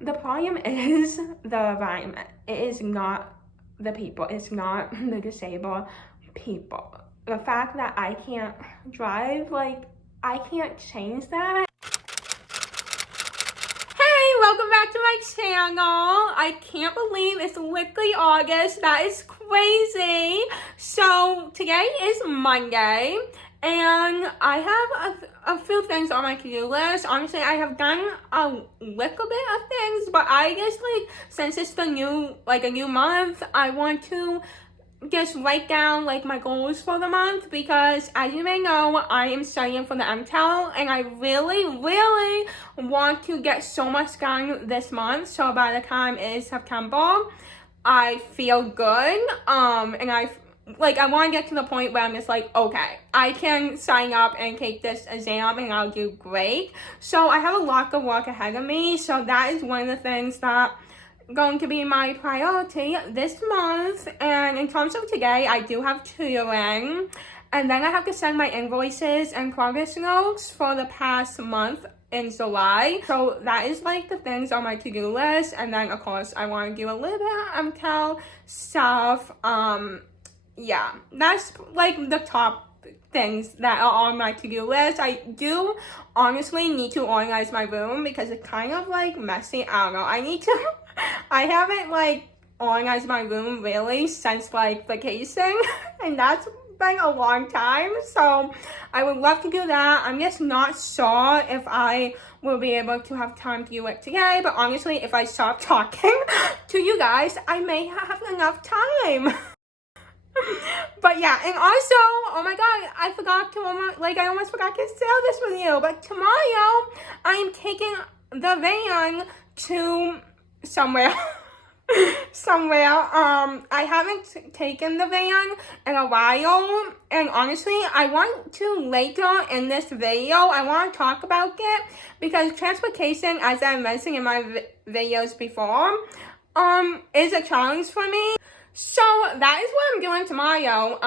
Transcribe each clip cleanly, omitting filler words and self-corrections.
the problem is the environment. It is not the people. It's not the disabled people. The fact that I can't drive, like, I can't change that. Welcome back to my channel. I can't believe it's literally August. That is crazy. So today is Monday and I have a few things on my to-do list. Honestly, I have done a little bit of things, but I guess like since it's a new month, I want to just write down like my goals for the month, because as you may know, I am studying for the MTEL and I really want to get so much done this month, so by the time it is September I feel good, and I want to get to the point where I'm just like, okay, I can sign up and take this exam and I'll do great. So I have a lot of work ahead of me, so that is one of the things that going to be my priority this month. And in terms of today, I do have tutoring, and then I have to send my invoices and progress notes for the past month in July. So that is like the things on my to-do list. And then of course I want to do a little bit of MTEL stuff. Yeah, that's like the top things that are on my to-do list. I do honestly need to organize my room because it's kind of like messy. I don't know, I haven't like organized my room really since like vacation and that's been a long time, so I would love to do that. I'm just not sure if I will be able to have time to do it today, but honestly, if I stop talking to you guys, I may have enough time. But yeah, and also, oh my god, I almost forgot to share this with you, but tomorrow I am taking the van to somewhere. I haven't taken the van in a while, and honestly, I want to later in this video, I want to talk about it, because transportation, as I mentioned in my videos before, is a challenge for me. So that is what I'm doing tomorrow.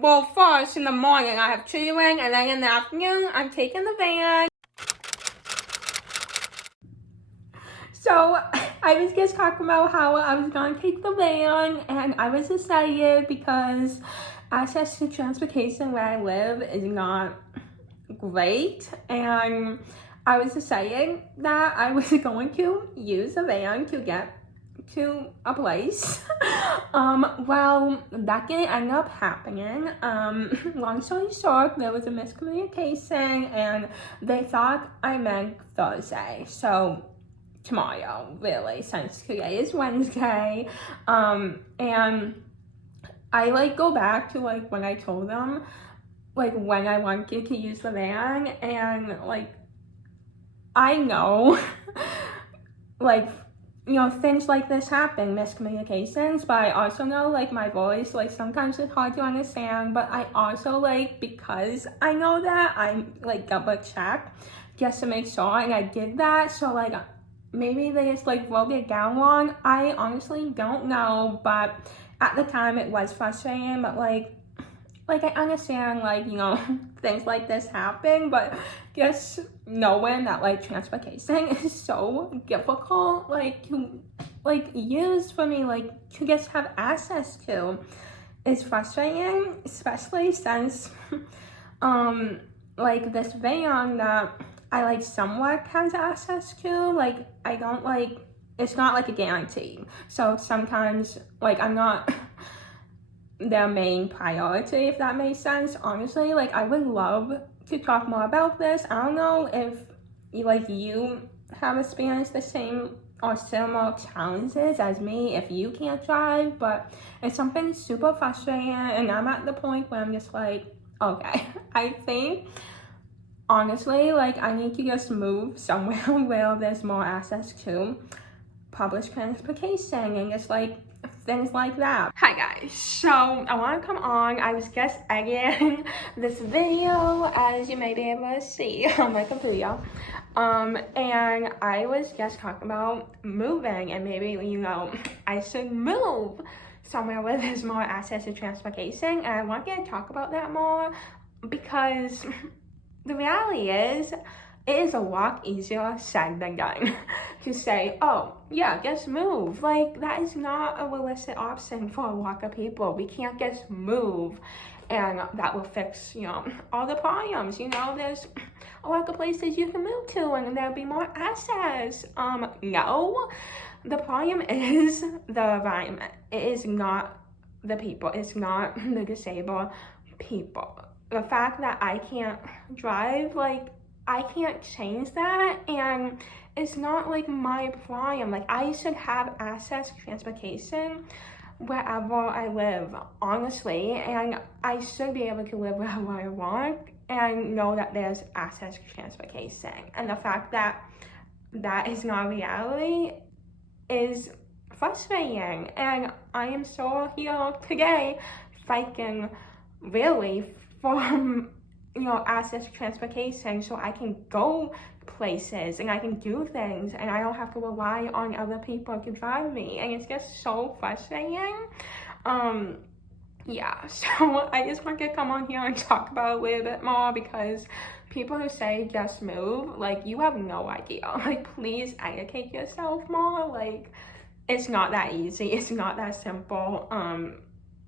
Well, first in the morning I have tutoring, and then in the afternoon I'm taking the van. So I was just talking about how I was gonna take the van, and I was excited because access to transportation where I live is not great, and I was deciding that I was going to use the van to get to a place. Well, that didn't end up happening. Long story short, there was a miscommunication and they thought I meant Thursday, so tomorrow, really, since today is Wednesday. And I like go back to like when I told them like when I wanted to use the van, and like I know like, you know, things like this happen, miscommunications, but I also know like my voice, like sometimes it's hard to understand, but I also like, because I know that, I like double check just to make sure, and I did that. So like maybe they just like wrote it down wrong. I honestly don't know, but at the time it was frustrating, but like I understand, like, you know, things like this happen, but just knowing that like transportation is so difficult like to like use for me, like to just have access to, is frustrating, especially since like this van that I like somewhat has access to, like I don't like, it's not like a guarantee, so sometimes like I'm not their main priority, if that makes sense. Honestly, like I would love to talk more about this. I don't know if you have experienced the same or similar challenges as me if you can't drive, but it's something super frustrating, and I'm at the point where I'm just like, okay, I think honestly like I need to just move somewhere where there's more access to public transportation and just like things like that. Hi guys, so I want to come on. I was just editing this video, as you may be able to see on my computer, and I was just talking about moving, and maybe, you know, I should move somewhere where there's more access to transportation, and I want to talk about that more, because the reality is it is a lot easier said than done to say, oh, yeah, just move. Like, that is not a realistic option for a lot of people. We can't just move and that will fix, all the problems. There's a lot of places you can move to and there'll be more access. No. The problem is the environment. It is not the people. It's not the disabled people. The fact that I can't drive, like, I can't change that, and it's not like my problem. Like, I should have access to transportation wherever I live, honestly, and I should be able to live wherever I want and know that there's access to transportation. And the fact that that is not reality is frustrating, and I am so here today fighting really for access to transportation so I can go places and I can do things and I don't have to rely on other people to drive me, and it's just so frustrating. Yeah, so I just want to come on here and talk about it a little bit more, because people who say just move, like, you have no idea. Like, please educate yourself more. Like, it's not that easy, it's not that simple.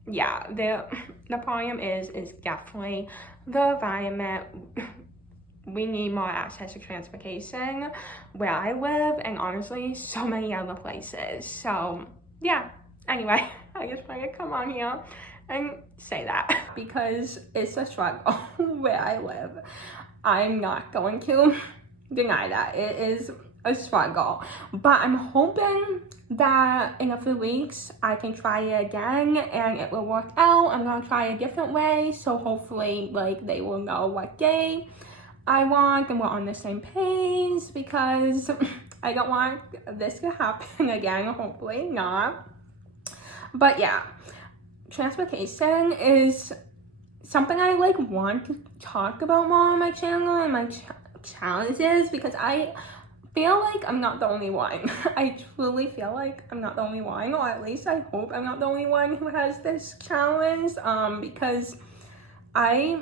Yeah, the problem is definitely the environment. We need more access to transportation where I live, and honestly, so many other places. So, yeah, anyway, I just want to come on here and say that because it's a struggle where I live. I'm not going to deny that. It is a struggle, but I'm hoping that in a few weeks I can try it again and it will work out. I'm gonna try a different way, so hopefully, like, they will know what day I want and we're on the same page, because I don't want this to happen again. Hopefully not. But yeah, transportation is something I want to talk about more on my channel and my challenges, because I feel like I'm not the only one. I truly feel like I'm not the only one, or at least I hope I'm not the only one who has this challenge, because I,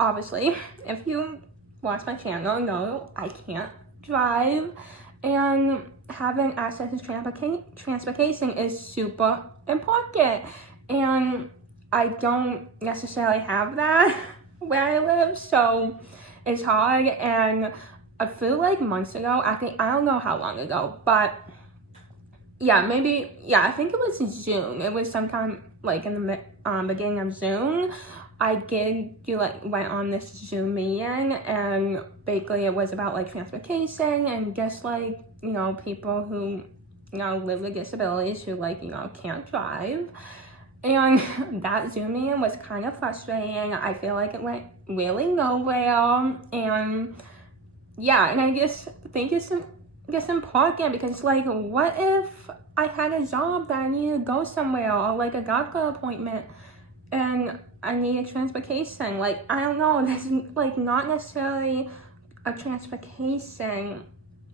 obviously, if you watch my channel, know I can't drive, and having access to transportation is super important, and I don't necessarily have that where I live, so it's hard. And I feel like months ago, I don't know how long ago, but yeah, I think it was June. It was sometime like in the beginning of June. I went on this Zoom meeting, and basically it was about like transportation and just like, people who, live with disabilities who can't drive. And that Zoom meeting was kind of frustrating. I feel like it went really nowhere, and yeah, and I just think it's important, because like, what if I had a job that I needed to go somewhere, or like a doctor appointment, and I needed transportation? Like, I don't know, there's like not necessarily a transportation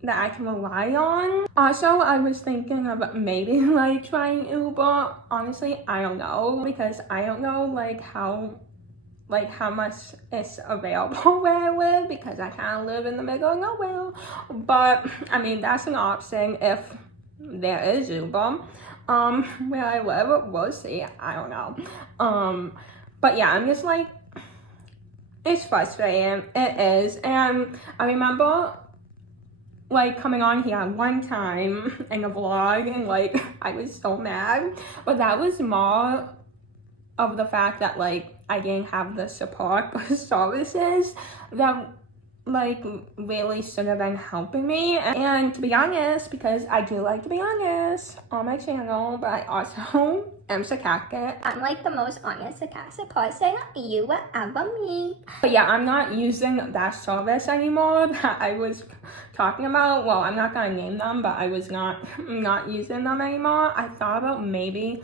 that I can rely on. Also, I was thinking of maybe like trying Uber. Honestly, I don't know, because I don't know like how much is available where I live, because I kind of live in the middle of nowhere. But I mean, that's an option if there is Uber where I live. We'll see, I don't know. But yeah, I'm just like, it's frustrating. It is. And I remember like coming on here one time in a vlog, and like I was so mad, but that was more of the fact that like I didn't have the support or services that like really should have been helping me. And to be honest, because I do like to be honest on my channel, but I also am sarcastic. I'm like the most honest, sarcastic person you will ever meet. But yeah, I'm not using that service anymore that I was talking about. Well, I'm not gonna name them, but I was not using them anymore. I thought about maybe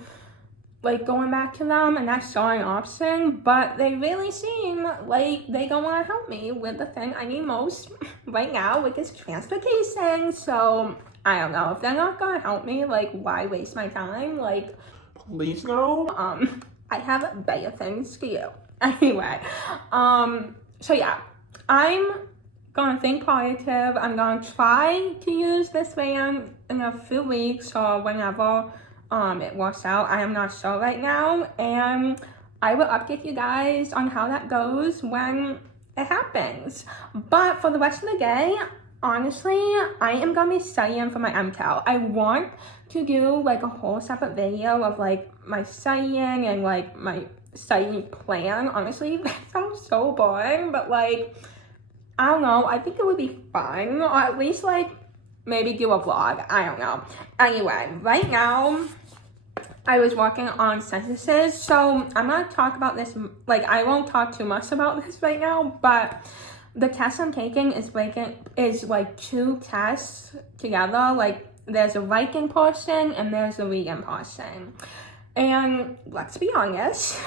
like going back to them, and that's still an option, but they really seem like they don't want to help me with the thing I need most right now, which is transportation. So I don't know, if they're not gonna help me, like, why waste my time? Like, please no. I have better things to do. Anyway, so yeah, I'm gonna think positive. I'm gonna try to use this van in a few weeks or whenever it works out. I am not sure right now, and I will update you guys on how that goes when it happens. But for the rest of the day, honestly, I am gonna be studying for my MCAL. I want to do like a whole separate video of like my studying and like my studying plan. Honestly, that sounds so boring, but like, I don't know, I think it would be fun, or at least like maybe do a vlog. I don't know. Anyway, right now I was working on censuses, so I'm gonna talk about this, like I won't talk too much about this right now, but the test I'm taking is like 2 tests together. Like there's a writing portion and there's a reading portion. And let's be honest,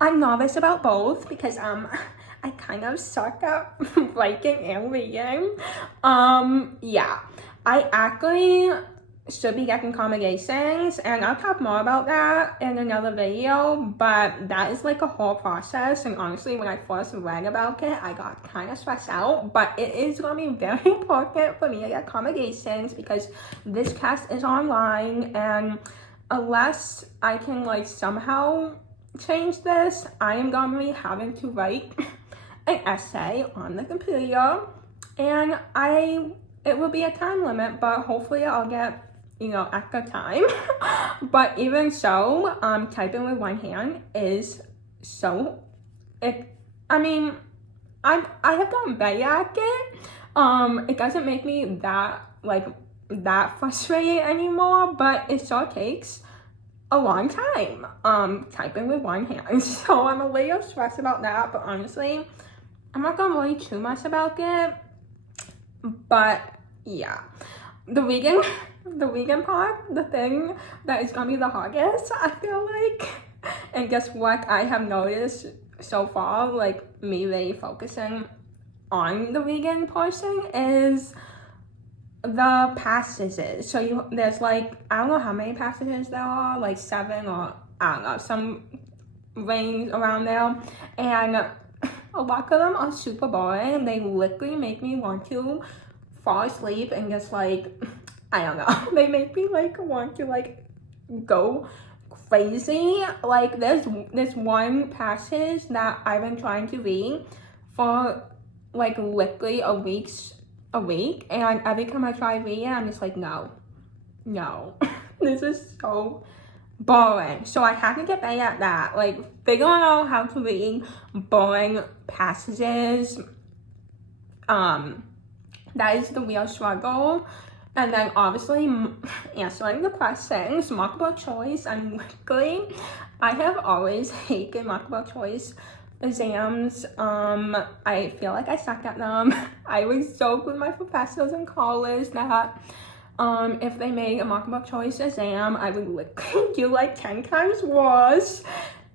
I'm nervous about both because I kind of suck at writing and reading. Yeah, I actually should be getting accommodations, and I'll talk more about that in another video, but that is like a whole process, and honestly when I first read about it I got kind of stressed out, but it is going to be very important for me to get accommodations because this test is online, and unless I can like somehow change this, I am going to be having to write an essay on the computer, and it will be a time limit, but hopefully I'll get, you know, extra time. But even so, typing with one hand is so, I mean, I have gotten better at it. It doesn't make me that frustrated anymore, but it still takes a long time, typing with one hand. So I'm a little stressed about that, but honestly, I'm not gonna worry too much about it. But yeah, the vegan part, the thing that is gonna be the hardest, I feel like. And guess what I have noticed so far, like me really focusing on the vegan portion, is the passages. So there's like, I don't know how many passages there are, like 7 or I don't know, some range around there, and a lot of them are super boring. They literally make me want to fall asleep and just like, I don't know, they make me like want to like go crazy. Like there's one passage that I've been trying to read for like literally a week, and every time I try reading I'm just like, no this is so boring. So I have to get better at that, like figuring out how to read boring passages. That is the real struggle. And then obviously answering the questions, multiple choice. I have always hated multiple choice exams. I feel like I suck at them. I was joke with my professors in college that if they made a multiple choice exam, I would literally do like 10 times worse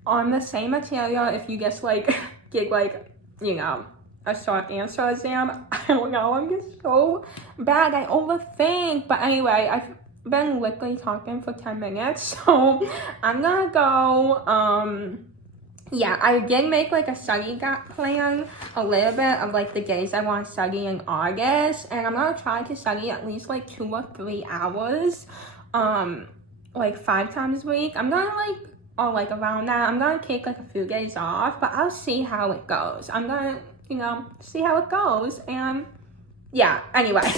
on the same material if you just like get like, you know, a short answer exam. I don't know, I'm just so bad. I overthink. But anyway, I've been literally talking for 10 minutes, so I'm gonna go. Yeah, I did make like a study plan, a little bit of like the days I want to study in August, and I'm gonna try to study at least like 2 or 3 hours, like 5 times a week. I'm gonna like, or like around that, I'm gonna take like a few days off, but I'll see how it goes. I'm gonna, you know, see how it goes, and yeah, anyway.